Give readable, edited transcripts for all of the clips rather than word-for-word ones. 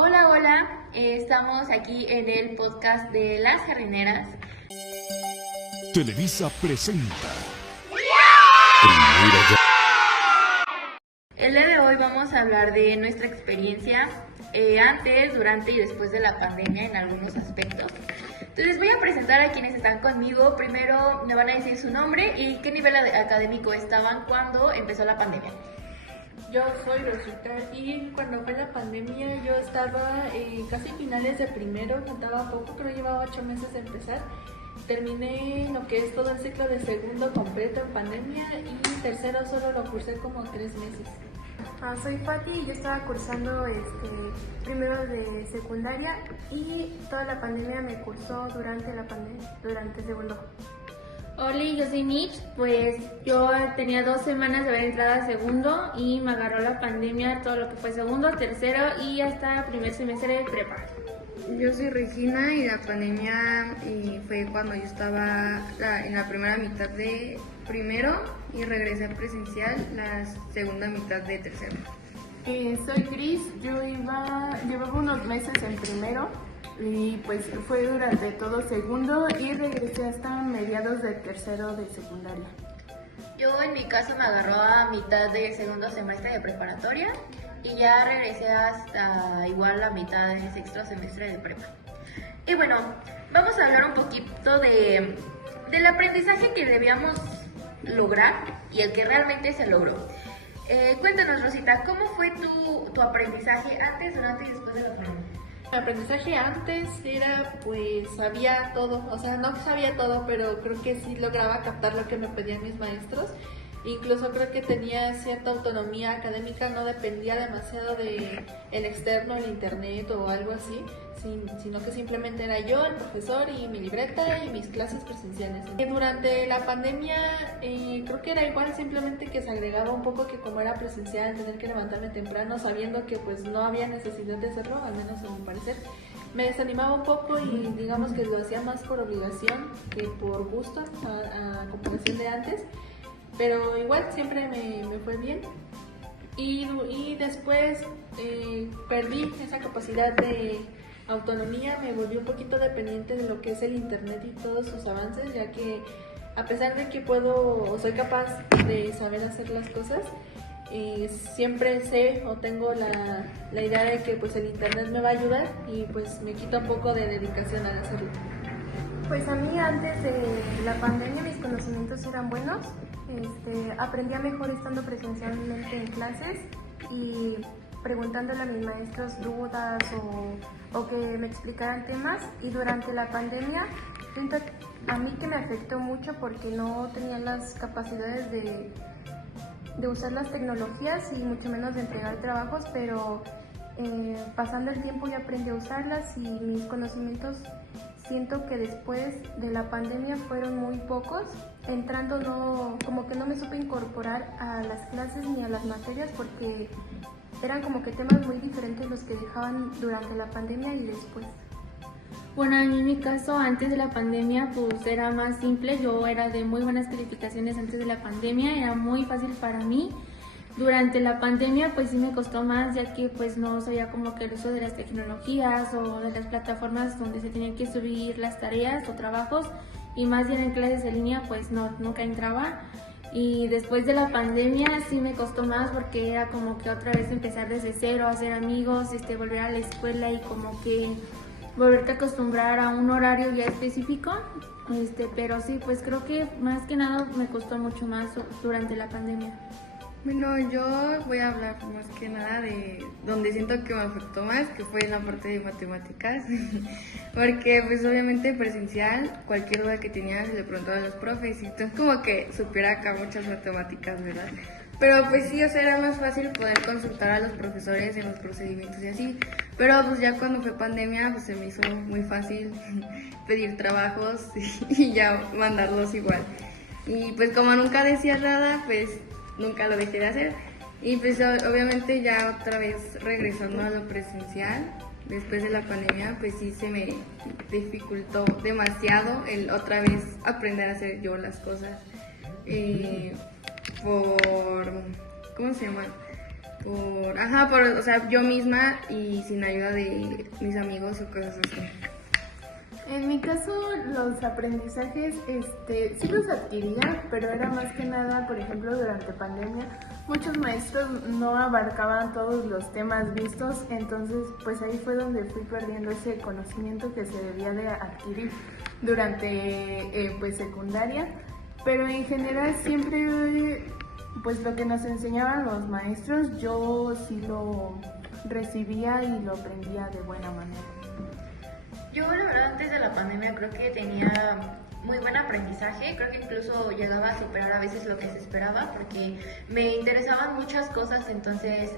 Hola, hola, estamos aquí en el podcast de Las Jardineras. Televisa presenta. El día de hoy vamos a hablar de nuestra experiencia antes, durante y después de la pandemia en algunos aspectos. Entonces voy a presentar a quienes están conmigo. Primero me van a decir su nombre y qué nivel académico estaban cuando empezó la pandemia. Yo soy Rosita y cuando fue la pandemia yo estaba casi finales de primero, faltaba poco, creo llevaba 8 meses de empezar. Terminé lo que es todo el ciclo de segundo completo en pandemia y tercero solo lo cursé como 3 meses. Soy Fati y yo estaba cursando primero de secundaria y toda la pandemia me cursó durante segundo. Hola, yo soy Mitch, pues yo tenía 2 semanas de haber entrado a segundo y me agarró la pandemia todo lo que fue segundo, tercero y hasta primer semestre de prepa. Yo soy Regina y la pandemia fue cuando yo estaba en la primera mitad de primero y regresé a presencial la segunda mitad de tercero. Soy Cris, llevaba unos meses en primero y pues fue durante todo segundo y regresé hasta mediados de tercero de secundaria. Yo en mi caso me agarró a mitad de segundo semestre de preparatoria y ya regresé hasta igual la mitad del sexto semestre de prepa. Y bueno, vamos a hablar un poquito del aprendizaje que debíamos lograr y el que realmente se logró. Cuéntanos, Rosita, ¿cómo fue tu aprendizaje antes, durante y después de la pandemia? El aprendizaje antes era, pues, sabía todo, o sea, no sabía todo, pero creo que sí lograba captar lo que me pedían mis maestros. Incluso creo que tenía cierta autonomía académica, no dependía demasiado de el externo, el internet o algo así, sino que simplemente era yo, el profesor y mi libreta y mis clases presenciales. Durante la pandemia creo que era igual, simplemente que se agregaba un poco que como era presencial, tener que levantarme temprano sabiendo que pues no había necesidad de hacerlo, al menos a mi parecer. Me desanimaba un poco y digamos que lo hacía más por obligación que por gusto a comparación de antes. Pero igual siempre me fue bien y después perdí esa capacidad de autonomía, me volví un poquito dependiente de lo que es el internet y todos sus avances, ya que a pesar de que puedo o soy capaz de saber hacer las cosas, siempre sé o tengo la idea de que pues el internet me va a ayudar y pues me quita un poco de dedicación al hacerlo. Pues a mí antes de la pandemia mis conocimientos eran buenos, aprendía mejor estando presencialmente en clases y preguntándole a mis maestros dudas o que me explicaran temas, y durante la pandemia siento a mí que me afectó mucho porque no tenía las capacidades de usar las tecnologías y mucho menos de entregar trabajos, pero pasando el tiempo ya aprendí a usarlas y mis conocimientos siento que después de la pandemia fueron muy pocos. Entrando como que no me supe incorporar a las clases ni a las materias porque eran como que temas muy diferentes los que dejaban durante la pandemia y después. Bueno, a mí en mi caso, antes de la pandemia, pues era más simple. Yo era de muy buenas calificaciones antes de la pandemia, era muy fácil para mí. Durante la pandemia, pues sí me costó más, ya que pues no sabía como que el uso de las tecnologías o de las plataformas donde se tenían que subir las tareas o trabajos, y más bien en clases en línea, pues no, nunca entraba. Y después de la pandemia sí me costó más porque era como que otra vez empezar desde cero, hacer amigos, volver a la escuela y como que volverte a acostumbrar a un horario ya específico. Pero sí, pues creo que más que nada me costó mucho más durante la pandemia. Bueno, yo voy a hablar más que nada de donde siento que me afectó más, que fue en la parte de matemáticas, porque pues obviamente presencial, cualquier duda que tenía se le preguntaba a los profes y entonces como que supiera acá muchas matemáticas, ¿verdad? Pero pues sí, o sea, era más fácil poder consultar a los profesores en los procedimientos y así, pero pues ya cuando fue pandemia pues se me hizo muy fácil pedir trabajos y ya mandarlos igual. Y pues como nunca decía nada, pues nunca lo dejé de hacer. Y pues obviamente ya otra vez regresando a lo presencial, después de la pandemia, pues sí se me dificultó demasiado el otra vez aprender a hacer yo las cosas. ¿Cómo se llama? o sea, yo misma y sin ayuda de mis amigos o cosas así. En mi caso, los aprendizajes sí los adquiría, pero era más que nada, por ejemplo, durante pandemia, muchos maestros no abarcaban todos los temas vistos, entonces pues ahí fue donde fui perdiendo ese conocimiento que se debía de adquirir durante pues secundaria, pero en general siempre pues lo que nos enseñaban los maestros yo sí lo recibía y lo aprendía de buena manera. Yo la verdad antes de la pandemia creo que tenía muy buen aprendizaje, creo que incluso llegaba a superar a veces lo que se esperaba porque me interesaban muchas cosas, entonces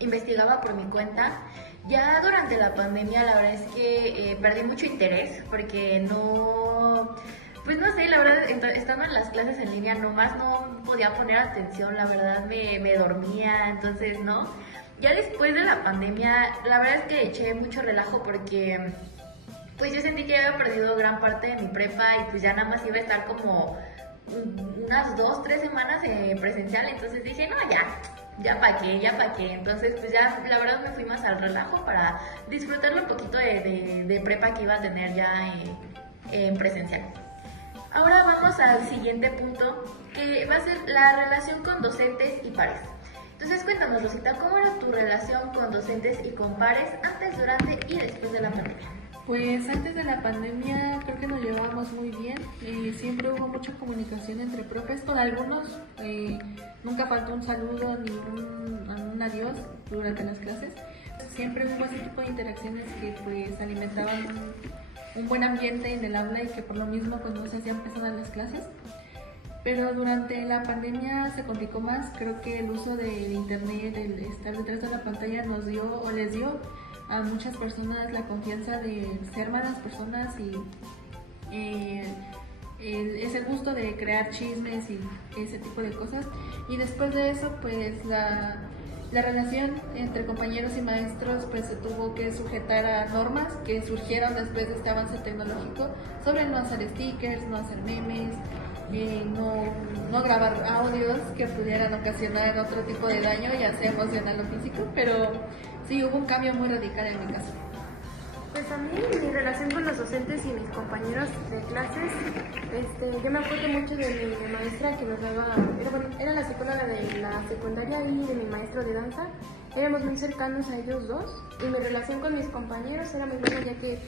investigaba por mi cuenta. Ya durante la pandemia la verdad es que perdí mucho interés porque pues no sé, la verdad estando en las clases en línea nomás no podía poner atención, la verdad me dormía, entonces no. Ya después de la pandemia la verdad es que eché mucho relajo porque pues yo sentí que ya había perdido gran parte de mi prepa y pues ya nada más iba a estar como unas 2-3 semanas presencial, entonces dije, no, ya pa' qué, entonces pues ya la verdad me fui más al relajo para disfrutarlo un poquito de prepa que iba a tener ya en presencial. Ahora vamos al siguiente punto, que va a ser la relación con docentes y pares. Entonces cuéntanos, Rosita, ¿cómo era tu relación con docentes y con pares antes, durante y después de la pandemia? Pues antes de la pandemia creo que nos llevábamos muy bien, siempre hubo mucha comunicación entre profes, con algunos nunca faltó un saludo ni un adiós durante las clases, siempre hubo ese tipo de interacciones que pues alimentaban un buen ambiente en el aula y que por lo mismo pues no se hacían pesadas las clases. Pero durante la pandemia se complicó más, creo que el uso del internet, el estar detrás de la pantalla nos dio o les dio a muchas personas la confianza de ser malas personas y es el gusto de crear chismes y ese tipo de cosas. Y después de eso pues la relación entre compañeros y maestros pues se tuvo que sujetar a normas que surgieron después de este avance tecnológico sobre no hacer stickers, no hacer memes, no grabar audios que pudieran ocasionar otro tipo de daño, ya sea emocional o físico, pero sí hubo un cambio muy radical en mi caso. Pues a mí, mi relación con los docentes y mis compañeros de clases, yo me acuerdo mucho de mi maestra que nos daba, era la psicóloga de la secundaria y de mi maestro de danza. Éramos muy cercanos a ellos dos y mi relación con mis compañeros era muy buena ya que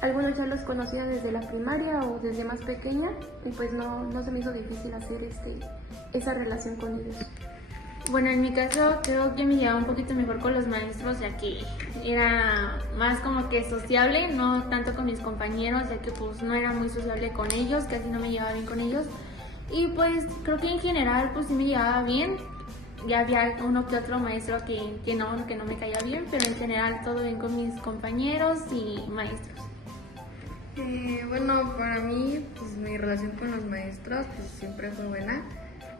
algunos ya los conocía desde la primaria o desde más pequeña y pues no se me hizo difícil hacer esa relación con ellos. Bueno, en mi caso creo que me llevaba un poquito mejor con los maestros, ya que era más como que sociable, no tanto con mis compañeros, ya que pues no era muy sociable con ellos, casi no me llevaba bien con ellos. Y pues creo que en general pues sí me llevaba bien. Ya había uno que otro maestro que no me caía bien, pero en general todo bien con mis compañeros y maestros. Bueno, para mí, pues mi relación con los maestros pues siempre fue buena,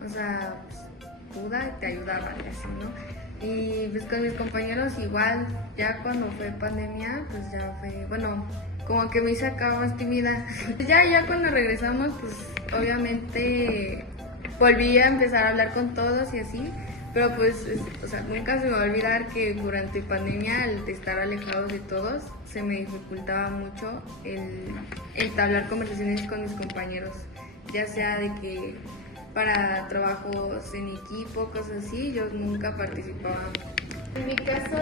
o sea, pues, te ayudaban y así, ¿no? Y pues con mis compañeros igual, ya cuando fue pandemia, pues ya fue, bueno, como que me hice acá más tímida. Ya cuando regresamos, pues obviamente volví a empezar a hablar con todos y así. Pero pues, o sea, nunca se me va a olvidar que durante pandemia, al estar alejado de todos, se me dificultaba mucho el entablar conversaciones con mis compañeros, ya sea de que para trabajos en equipo, cosas así, yo nunca participaba. En mi caso,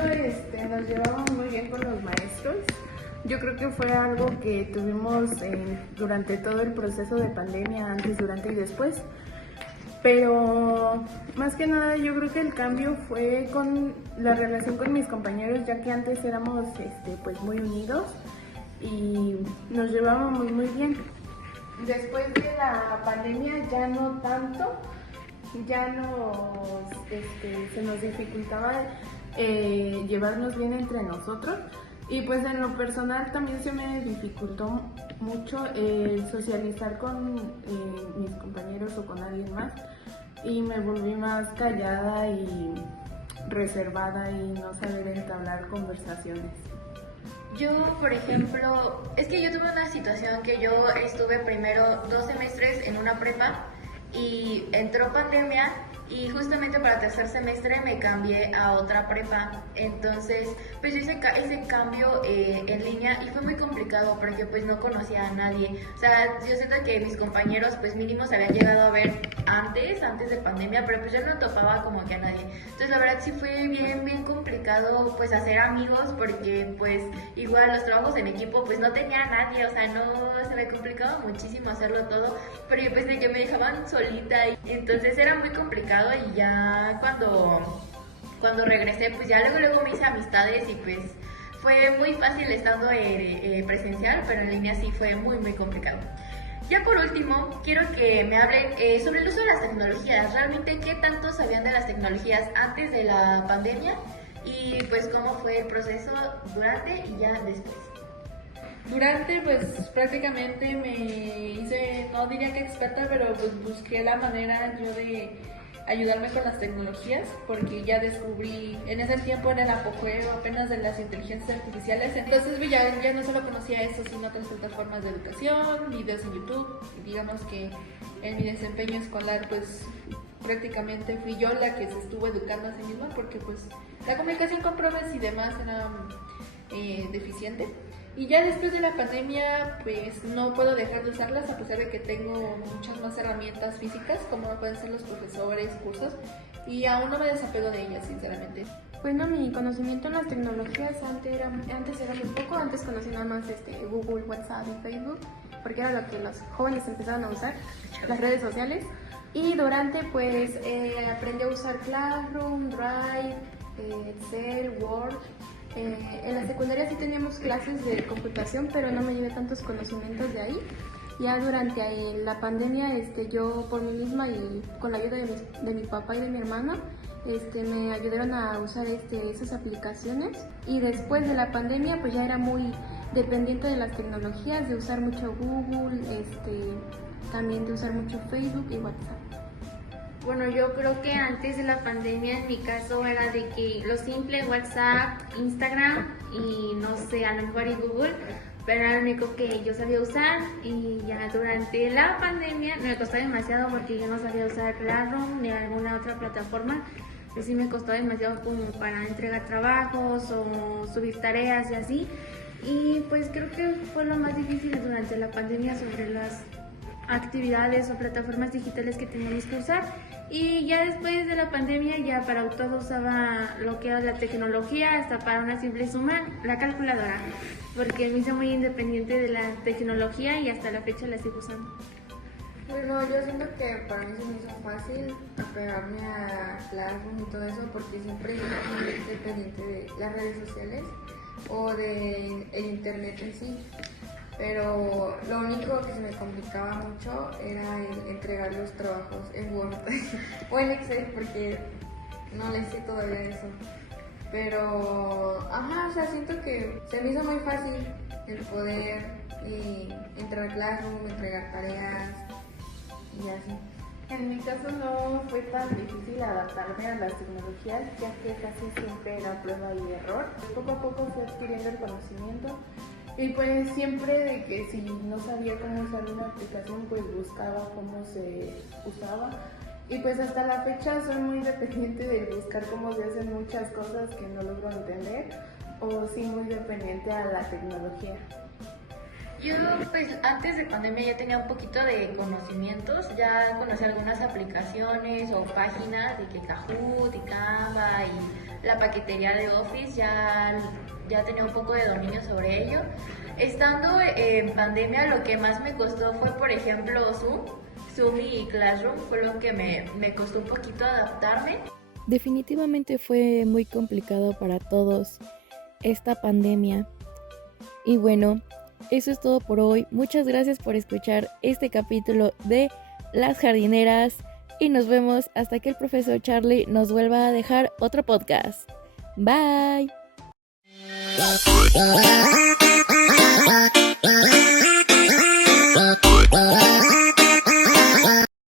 nos llevábamos muy bien con los maestros. Yo creo que fue algo que tuvimos durante todo el proceso de pandemia, antes, durante y después. Pero más que nada yo creo que el cambio fue con la relación con mis compañeros, ya que antes éramos pues muy unidos y nos llevábamos muy bien. Después de la pandemia ya no tanto, ya se nos dificultaba llevarnos bien entre nosotros. Y pues en lo personal también se me dificultó mucho el socializar con mis compañeros o con alguien más y me volví más callada y reservada y no saber entablar conversaciones. Yo, por ejemplo, es que yo tuve una situación que yo estuve primero 2 semestres en una prepa y entró pandemia y justamente para tercer semestre me cambié a otra prepa. Entonces pues yo hice ese cambio en línea y fue muy complicado porque pues no conocía a nadie. O sea, yo siento que mis compañeros pues mínimo se habían llegado a ver antes de pandemia, pero pues yo no topaba como que a nadie. Entonces la verdad sí fue bien complicado pues hacer amigos, porque pues igual los trabajos en equipo pues no tenía a nadie, o sea, no, se me complicaba muchísimo hacerlo todo, porque pues de que me dejaban solita, y entonces era muy complicado. Y ya cuando regresé pues ya luego me hice amistades y pues fue muy fácil estando presencial, pero en línea sí fue muy complicado. Ya por último, quiero que me hablen sobre el uso de las tecnologías. Realmente, ¿qué tanto sabían de las tecnologías antes de la pandemia? Y pues, ¿cómo fue el proceso durante y ya después? Durante, pues prácticamente me hice, no diría que experta, pero pues busqué la manera yo de ayudarme con las tecnologías, porque ya descubrí, en ese tiempo era el apogeo apenas de las inteligencias artificiales, entonces ya no solo conocía eso, sino otras plataformas de educación, videos en YouTube, y digamos que en mi desempeño escolar pues prácticamente fui yo la que se estuvo educando a sí misma, porque pues la comunicación con profes y demás era deficiente. Y ya después de la pandemia, pues no puedo dejar de usarlas, a pesar de que tengo muchas más herramientas físicas, como pueden ser los profesores, cursos, y aún no me desapego de ellas, sinceramente. Bueno, mi conocimiento en las tecnologías antes era muy poco. Antes conocí nada más Google, WhatsApp y Facebook, porque era lo que los jóvenes empezaron a usar, las redes sociales. Y durante pues aprendí a usar Classroom, Drive, Excel, Word. En la secundaria sí teníamos clases de computación, pero no me llevé tantos conocimientos de ahí. Ya durante la pandemia, yo por mí misma y con la ayuda de mi papá y de mi hermana, me ayudaron a usar esas aplicaciones. Y después de la pandemia, pues ya era muy dependiente de las tecnologías, de usar mucho Google, también de usar mucho Facebook y WhatsApp. Bueno, yo creo que antes de la pandemia, en mi caso, era de que lo simple, WhatsApp, Instagram y no sé, a lo mejor y Google, pero era lo único que yo sabía usar. Y ya durante la pandemia me costó demasiado, porque yo no sabía usar Classroom ni alguna otra plataforma. Pues sí me costó demasiado como para entregar trabajos o subir tareas y así. Y pues creo que fue lo más difícil durante la pandemia, sobre las actividades o plataformas digitales que teníamos que usar. Y ya después de la pandemia, ya para todo usaba lo que era la tecnología, hasta para una simple suma, la calculadora, porque me hice muy independiente de la tecnología y hasta la fecha la sigo usando. Bueno, yo siento que para mí se me hizo fácil apegarme a Classroom y todo eso, porque siempre yo muy dependiente de las redes sociales o de el internet en sí. Pero lo único que se me complicaba mucho era el entregar los trabajos en Word o en Excel, porque no le sé todavía eso. Pero, o sea, siento que se me hizo muy fácil el poder entrar a Classroom, entregar tareas y así. En mi caso no fue tan difícil adaptarme a las tecnologías, ya que casi siempre era prueba y error. Poco a poco fui adquiriendo el conocimiento. Y pues siempre de que si no sabía cómo usar una aplicación, pues buscaba cómo se usaba. Y pues hasta la fecha soy muy dependiente de buscar cómo se hacen muchas cosas que no logro entender, o sí muy dependiente a la tecnología. Yo pues antes de pandemia ya tenía un poquito de conocimientos, ya conocía algunas aplicaciones o páginas de que Kahoot y Canva y la paquetería de Office, ya tenía un poco de dominio sobre ello. Estando en pandemia, lo que más me costó fue, por ejemplo, Zoom y Classroom, fue lo que me costó un poquito adaptarme. Definitivamente fue muy complicado para todos esta pandemia. Y bueno, eso es todo por hoy. Muchas gracias por escuchar este capítulo de Las Jardineras y nos vemos hasta que el profesor Charlie nos vuelva a dejar otro podcast. Bye.